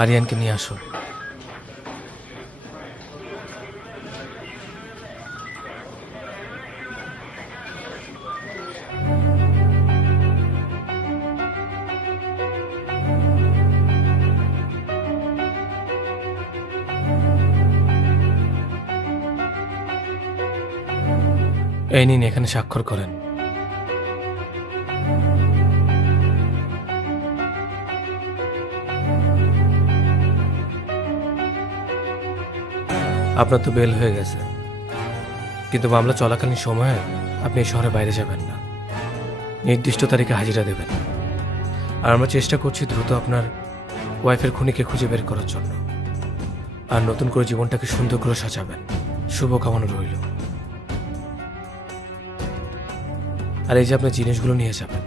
আরিয়ানকে নিয়ে আসো। এই নিন, এখানে স্বাক্ষর করেন। আপনার তো বেল হয়ে গেছে, কিন্তু মামলা চলাকালীন সময়ে আপনি এই শহরের বাইরে যাবেন না, নির্দিষ্ট তারিখে হাজিরা দেবেন। আর আমরা চেষ্টা করছি দ্রুত আপনার ওয়াইফের খুনিকে খুঁজে বের করার জন্য। আর নতুন করে জীবনটাকে সুন্দর করে সাজাবেন। শুভকামনা রইল। আর এই যে আপনার জিনিসগুলো নিয়ে যাবেন।